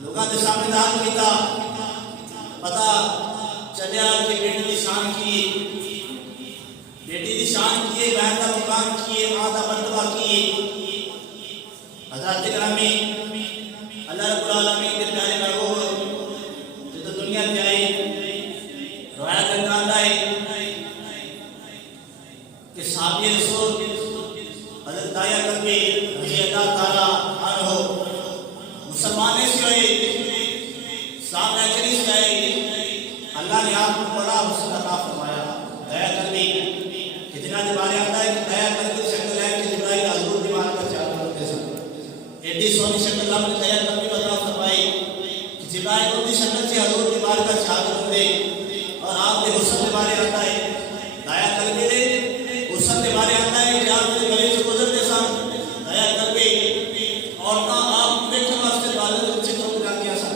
लोगों के सामने दान किया, पता चलिया कि बेटी की शान की, बेटी की शान किए, बहन का मुकाम किए, माँ का मर्तबा किए। हज़रत गिरामी अल्लाह रब्बुल आलमीन के प्यारे महबूब जो दुनिया में आए, रोया करना आए कि साबिर रसूल हज़रत दाया करके रज़ी अल्लाह ताला अन्हु मुसलमान से हुए, सामने चली से आए। अल्लाह ने आपको बड़ा हुस्न अता फरमाया, दया करनी। कितना के बारे आता है कि दया करके शक्ल है कि जिब्राइल हजूर दीवार पर चाल करते सन, एडी सोनी शक्ल आपने दया करके अता फरमाई कि जिब्राइल की शक्ल से हजूर दीवार पर चाल करते। और आपके हुस्न के बारे आता है, दया करके दे हुस्न के बारे आता है कि आप मेरे गले से गुजरते सन, दया करके और ना आप देखे वास्ते वाले तो चित्र उठा के सन।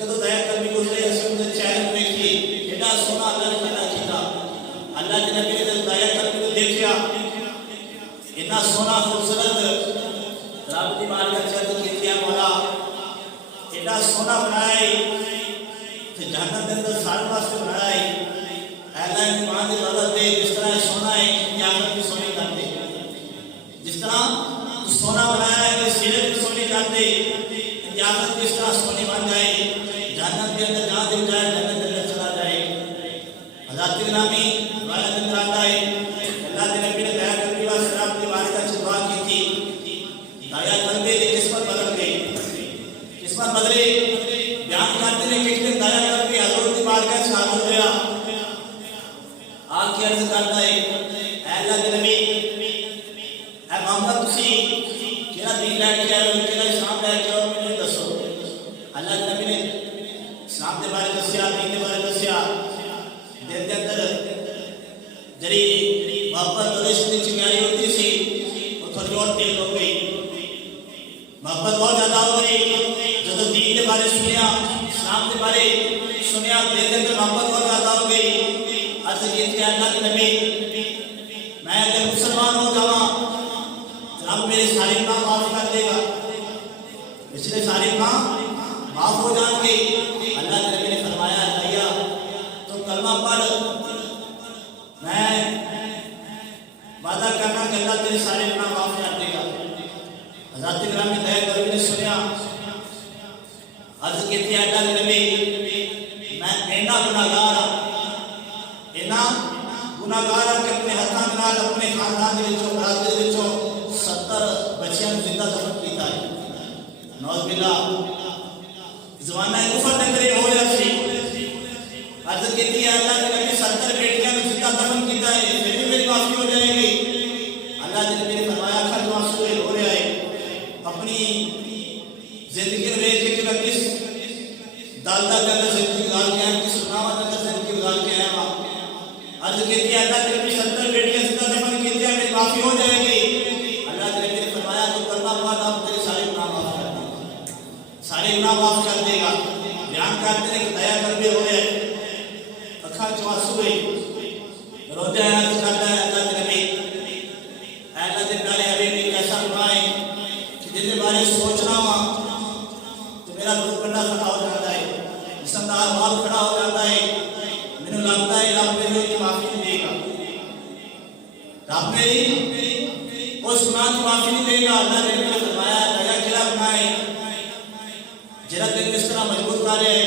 तो दया करके गुजरे असमझ चेहरे में की एडा सोना अल्लाह ने पैदा किया। अल्लाह के नबी ने दया करके देखा, इतना सोना खूबसूरत रब की बारगाह में अर्ज किया, मौला एडा सोना बनाए तो जन्नत के अंदर सारे वास्ते बनाए। अल्लाह ने मां की दौलत दे, जिस तरह सोना है क़यामत की सोनी कर दे, जिस तरह सोना बनाया है कि सीरत की सोनी कर दे, क़यामत की इस तरह सोनी बन जाए, जन्नत के अंदर जहाँ दिल जाए जन्नत के अंदर चला जाए। हज़रत गिरामी वाला दिन आता है, अल्लाह के नबी ने दया करके वास्ते रब की बारगाह में दुआ की थी, दया करके किस्मत बदल गई, किस्मत बदले। बयान करते हैं कि एक दिन दया करके हजूर की बारगाह से हाजिर हुआ, आके अर्ज करता है, अल्लाह के नबी ऐ मोहम्मद तुसी केड़ा दीन लैके आए हो, केड़ा इस्लाम लैके आए हो, मैनूं दसो। अल्लाह के नबी ने इस्लाम के बारे दस्या, दीन के बारे दस्या। दिल के अंदर जरी मोहब्बत दुनिया की चिंगारी होती सी, वो थोड़ी और तेज हो गई, मोहब्बत बहुत ज्यादा हो गई। जो दीन के बारे सुनिया, इस्लाम के बारे सुनिया, दिल के अंदर मोहब्बत बहुत ज्यादा हो गई। अर्ज की थी, अल्लाह के नबी मैं अगर मुसलमान हो जावा रब मेरे सारे गुनाह माफ कर देगा, पिछले सारे गुनाह माफ हो जाएंगे। अल्लाह के नबी ने फरमाया, भैया तुम कलमा पढ़, मैं वादा करना कि अल्लाह तेरे सारे गुनाह माफ कर देगा। हज़रत गिरामी दया करके ने सुनिया, अर्ज की थी, अल्लाह के नबी मैं इन्ना गुनाहगार हाँ, इन्ना गुनाहगार हाँ कि अपने हाथों के नाल अपने खानदान के विचों घरात के विचों 70 बच्चियों को जिंदा दफन किया है। नौज बिल्ला जमाना कुफर के अंदर हो रहा सी। अर्ज की थी, अल्लाह के नबी 70 बेटियां को जिंदा दफन किया है, फिर भी मेरी माफी हो जाएगी। अल्लाह के नबी ने फरमाया, अखर जो आंसू हो रहा है अपनी जिंदगी में देख के मैं किस दालदा के अंदर जिंदगी गुजार के आया, किस गुनाह के अंदर जिंदगी गुजार के आया। अर्ज की थी, अल्लाह के नबी 70 बेटियां जिंदा दफन की है, मेरी माफी हो जाएगी। अल्लाह के नबी ने फरमाया, तो कलमा पढ़, आप तेरे सारे गुनाह माफ कर देगा, सारे गुनाह माफ कर देगा। बयान करते हैं कि दया करके हो गए, अखा चो आंसू गई, रोते हैं, अर्ज करता है, अल्लाह के नबी अल्लाह के प्यारे हबीब ने कैसा गुनाह है कि जिसके बारे सोचना हुआ तो मेरा दिल कंडा खड़ा हो जाता है, जिसमदार माल खड़ा हो जाता है। मैंने लगता है रब मेरी माफी नहीं देगा, रब मेरी उस गुनाह की माफी नहीं देगा। अल्लाह ने मुझे फरमाया, दया किला गुनाह है जरा दिल किस तरह मजबूत कर रहे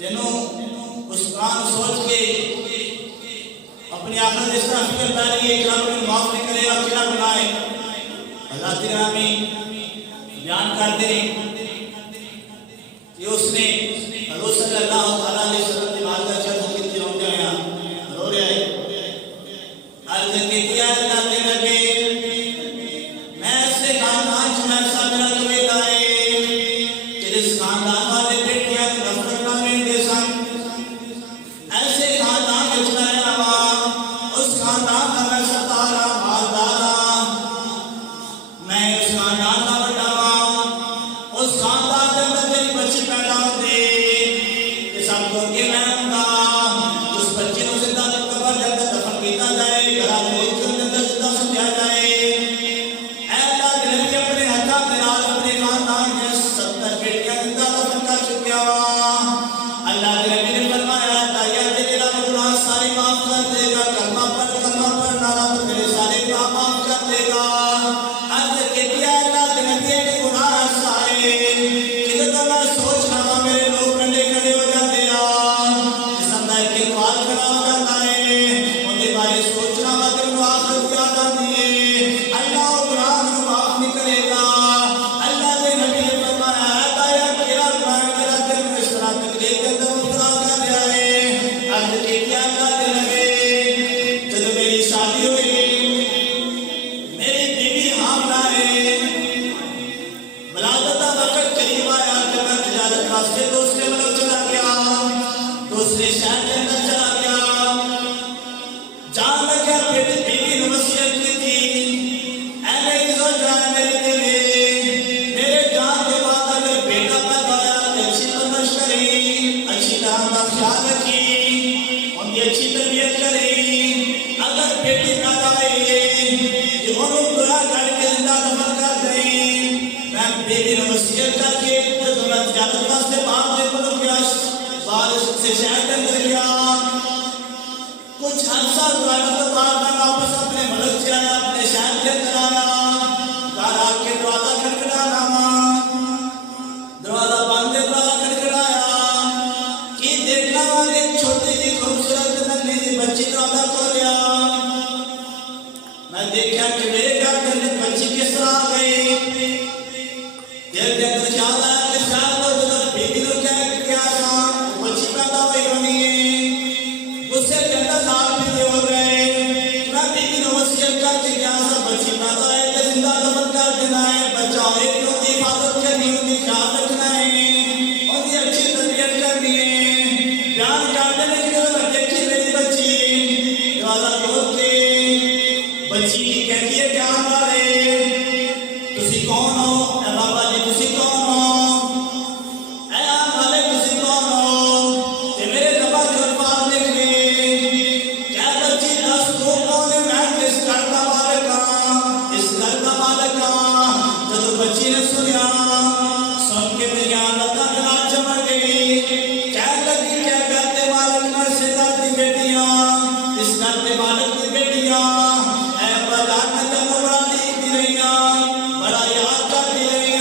तेनों उस गुनाह सोच के अपनी आखिरत इस तरह फिक्र कर रही है कि रब मेरी माफ नहीं करेगा, किला गुनाह है। हज़रत गिरामी बयान करते हैं कि उसने हज़रत सल्लल्लाहु अलैहि वसल्लम की बात का चर्चा की थी, रोते हैं, रो रहे हैं। अर्ज की थी, अल्लाह के नबी मैं ऐसे खानदान से मैं ऐसा मेरा बेटा है तेरे खानदान वाले बेटियां नफरत ना में दे सन, ऐसे खानदान में चलाया हुआ उस खानदान का मैं सरदार मालदार, मैं उस खानदान का बड़ा उस खानदान के अंदर मेरी बच्ची पैदा होती सबको के मैं उस बच्चे को जिंदा कब्र के अंदर दफन किया जाए, घर के अंदर जिंदा समझा जाए। अल्लाह के नबी अपने हाथों के नाल अपने खानदान के 70 इस करके जब मैं तिजारत वास्ते बाहर से पहुंच गया, बारिश से शहर के अंदर गया, कुछ हादसा ड्राइवर के बाद मैं वापस अपने मुल्क से आया, अपने शहर के अंदर आया, घर आके दरवाजा खटखटाया, दरवाजा बंद है, दरवाजा खटखटाया कि देखना वाले छोटी सी खूबसूरत नन्ही सी बच्ची दरवाजा खोलिया। मैं देखा कि मेरे घर के अंदर बच्ची किस तरह आ गई। देर देर तक ख्याल आया कि शायद तो बीबी ने क्या था, बच्ची पैदा हुई होनी है, उससे ज्यादा साल भी हो गए। मैं बीबी ने वसीयत करके क्या था, बच्ची पैदा है तो जिंदा दफन कर देना है, बच्चा एक की हिफाजत करनी, उनकी ख्याल रखना है, उनकी अच्छी तरबियत करनी है, ध्यान करने लेकिन देखी मेरी बच्ची दरवाजा खोल के बच्ची कहती है क्या मारे तुसी कौन हो, ए बाबा जी तुसी कौन हो, ए माले तुसी कौन हो, ते मेरे बाबा के अल्फाज लिख ले, क्या बच्ची दस तू कौन है, मैं किस घर का मालिक हां, इस घर का मालिक हां। जब बच्ची ने सुना, सुन के मेरी आदत का चमक गई, क्या लगी क्या करते मालिक ने से करती बेटियां, इस घर के मालिक की बेटियां बड़ा याद करती रही,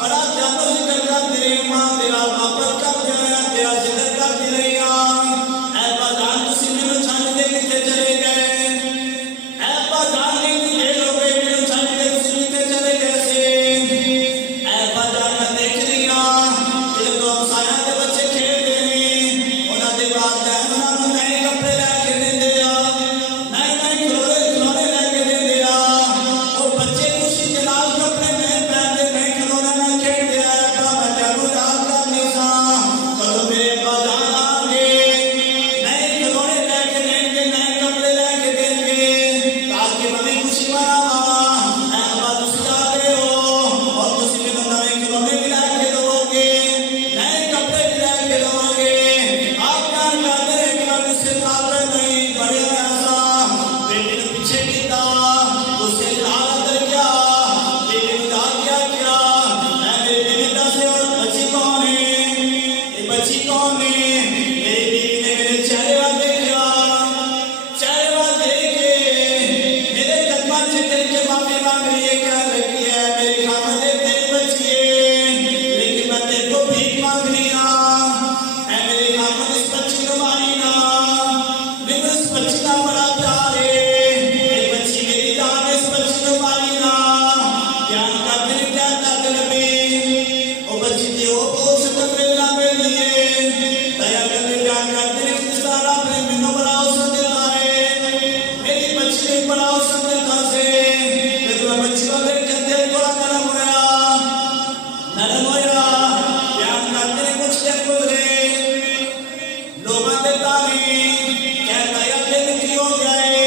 बड़ा जाबर जिक्र करती रही, मां तेरा वापस कर देना, तेरा जिक्र करती रही। ऐ बाजान तुसी मैनू छड्ड के किथे चले गए, ऐ बाजान कितनी देर हो गई मैनू छड्ड के तुसी किथे चले गए से। ऐ बाजान मैं देख रही कि जब हमसाया के बच्चे खेलते हैं, उन्हां दे वालिदैन उन्हां नूं नए कपड़े लैके दिंदे आ, नए नए खिलौने लैके दिंदे आ, वो बच्चे खुशी के नाल कपड़े पहन पहनते नए खिलौने नाल खेलते आ। मैं तैनूं याद करनी सा कदों मेरे बाजान आएंगे, नए खिलौने लैके देंगे, नए कपड़े लैके देंगे, ताकि मैं भी खुशी मनावां। ऐ अब्बा तुसीं जा रहे हो और तुसीं मैनूं नए खिलौने भी लैके दोगे, नए कपड़े भी लैके दोगे। आप प्यार करते रहे कि मैं मुझसे काबिल नहीं, बड़े ऐसा बेटे ने पीछे कीता, उससे हालत क्या बेटे ने क्या मेरे बेटा से और बच्ची कौन है, ये बच्ची कौन है। मेरी बीवी ने मेरे चेहरे वाल देखा, चेहरे वाल देखे मेरे कदमां से गिर के माफी मांग रही है, क्या लगी है मेरी खामद तेरी बच्ची है, लेकिन मैं तेरे को भीख मांग रही हूं, ऐ मेरी खामद इस बच्ची को मारी ना, मैनूं इस बच्ची का बड़ा प्यार है, ये बच्ची मेरी जान, इस बच्ची को मारी ना। ध्यान करते ने क्या करते नबी वो बच्ची थी वो बहुत शुक्र मिलना मिल लिए दया करते ध्यान करते ने किस तरह अपने मैनूं बड़ा अवसर देता है, मेरी बच्ची ने बड़ा अवसर देता से। जब मैं बच्ची को देख के थोड़ा नरम होया, ध्यान करते ने कुछ देर गुजरे, लोगों के तारी कहता है दिन की हो गए,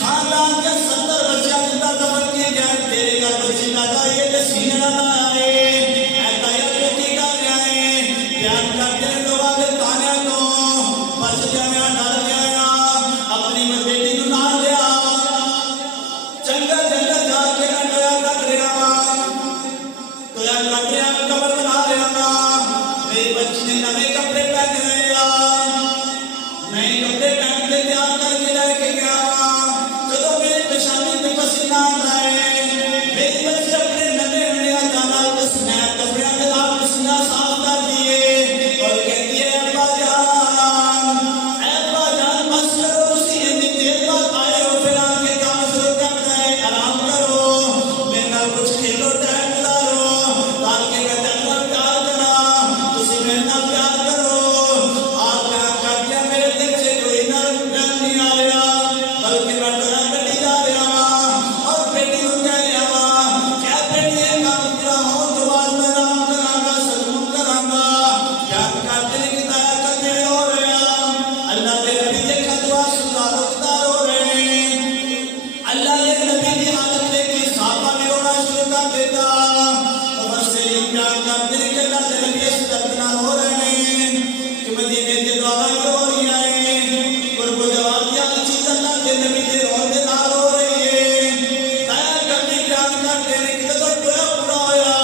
खानदान के 70 बच्चे जिंदा दफन किए गए, तेरे घर बच्ची पैदा ये तो सीने ना आए, ऐसा या बेटी का जाए। ध्यान करते हैं लोगों के ताने को बच गया, डर गया, अपनी में बेटी को ना लिया, जंगल जंगल जाके डरा कर रहा, तो यार लड़िया कबर बना रहा, मेरी बच्ची ने नए कपड़े पहने हुए, नए कपड़े पहन के तैयार करके लेके गया, जब मेरे पेशानी पे पसीना आ जाए, मेरी बच्ची अपने नन्हे नन्हे दाना उस नए कपड़े के साथ पसीना साफ कर दिए और कहती है अब्बा जान बस करो, उसी इतनी देर बाद आए हो, फिर आके काम शुरू कर जाए, आराम करो, मेरे नाल कुछ खेलो टाइम गुजारो, ताकि मैं तेरे नाल प्यार करा, तुसी मेरे नाल प्यार करो। आप क्या करते हैं मेरे दिल से कोई ना नहीं आ रहा, बल्कि मैं डरा कटी जा रहा और बेटी को कह रहा क्या बेटी है काम पूरा हो तो बाद में आराम करांगा, सलून करांगा। ध्यान करते हैं कि दया करते हो रहा, अल्लाह के नबी देखा दुआ सुधार हो रहे हैं, अल्लाह के नबी की हालत देखी साहबा भी रोना शुरू कर देता, तो बस ध्यान करते हैं कि अल्लाह के नबी इस दर्द हो रहे हैं कि मदीने के द्वारा हो रही है, गुरबो जवाब दिया चीज अल्लाह के नबी के रोन के नाल हो रही है। दया करते ध्यान करते हैं कि तो पूरा होया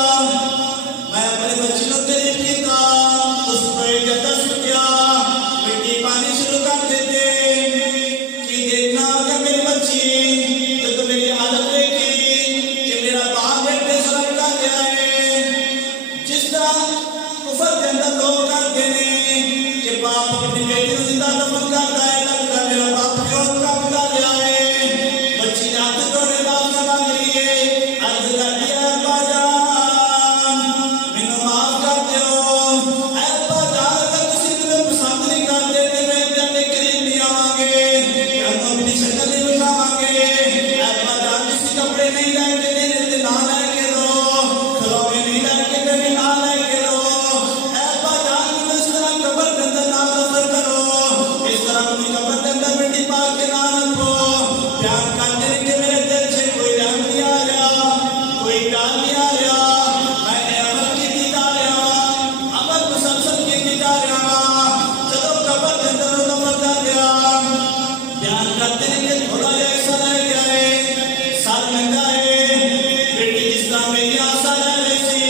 ऐसा कुफर के अंदर लोग करते हैं कि बाप अपनी बेटी को जिंदा दफन करता है, लगता है मेरा बाप क्यों कब का गया है, बच्ची ने हाथ तोड़े बाप से मांग रही है, अर्ज कर दिया अब्बा जान मैनू माफ कर दो, अब्बा जान अगर तुसी मैनू पसंद नहीं करते ते मैं तेरे करीब नहीं आवांगे, हम अपनी शक्ल नहीं दिखावांगे, अब्बा जान तुसी कपड़े नहीं लेके देने ते ना लेके दो, खिलौने नहीं लेके देने ना लेके दो, अब्बा जान तुम इस तरह कब्र के अंदर ना दफन करो, इस तरह अपनी कब्र के अंदर मिट्टी पा के ना रखो, प्यार करते रहे कि मेरे दिल से कोई रंग नहीं आ रहा, कोई प्यार नहीं आ रहा, मैंने अमल की जा रहा, अमल मुसलसल की जा रहा, चलो कब्र के अंदर दफन कर दिया, प्यार करते रहे कि थोड़ा ऐसा रह गया है, सर महंगा है, बेटी जिस तरह मेरी आशा रह रही थी,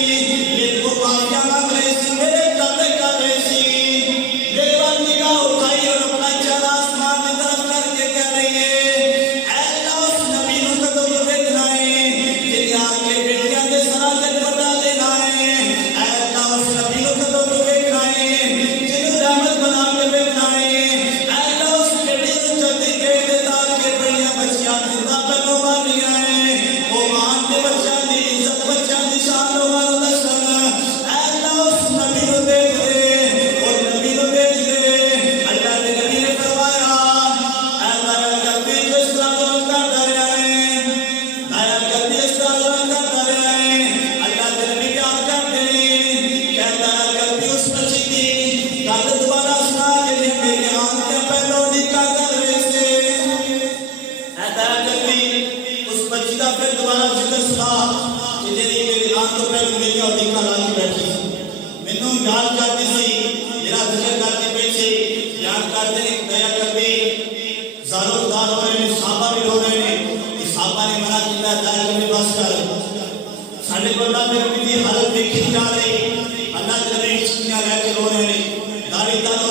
मेरे को माफिया मांग रही थी, मेरे तबे कर रही थी, बेवार निगाह उठाई और अपना चेहरा आसमान की तरफ करके कह रही है, ऐ अल्लाह उस नबी नू कदों तो देखना है, जिन्हें आके बेटियां दे सरा ते बता देना है, ऐ अल्लाह उस नबी नू कदों तो देखना है, जिन्हें रहमत बना के देखना है, ऐ अल्लाह उस बेटी को जल्दी भेज दे ताकि बड़ियां बच्चियां जिंदा बनो वालियां हैं, वो मान के बच्चियां दी इज्जत बच्चियां दी शान वाल दसन, ऐ अल्लाह उस नबी को देख दे और नबी को भेज दे, अल्लाह के नबी ने फरमाया ऐ दया करके जिस तरह जुल्म करता रहा है, दया करके इस तरह जुल्म करता रहा है, अल्लाह के नबी प्यार करते हैं, कहता है करके उस बच्ची की गल दोबारा सुना के लिए मेरी आंखें पहलों निकाल कर वैसे, ऐ दया करके उस बच्ची का फिर दोबारा जिक्र सुना कि जेरी मेरी आंखों पहले मेरी और निकाल आके बैठी मैनू याद करती सी, मेरा जिक्र करती पई सी, याद करते ने दया करके ज़ारो ज़ार हो रहे ने, साहबा भी रो रहे ने, कि साहबा ने मना किया दया करके बस कर, साढ़े को अल्लाह के नबी की हालत देखी जा रही, अल्लाह के नबी चिट्ठियां लेके रो रहे ने, दाढ़ी तारो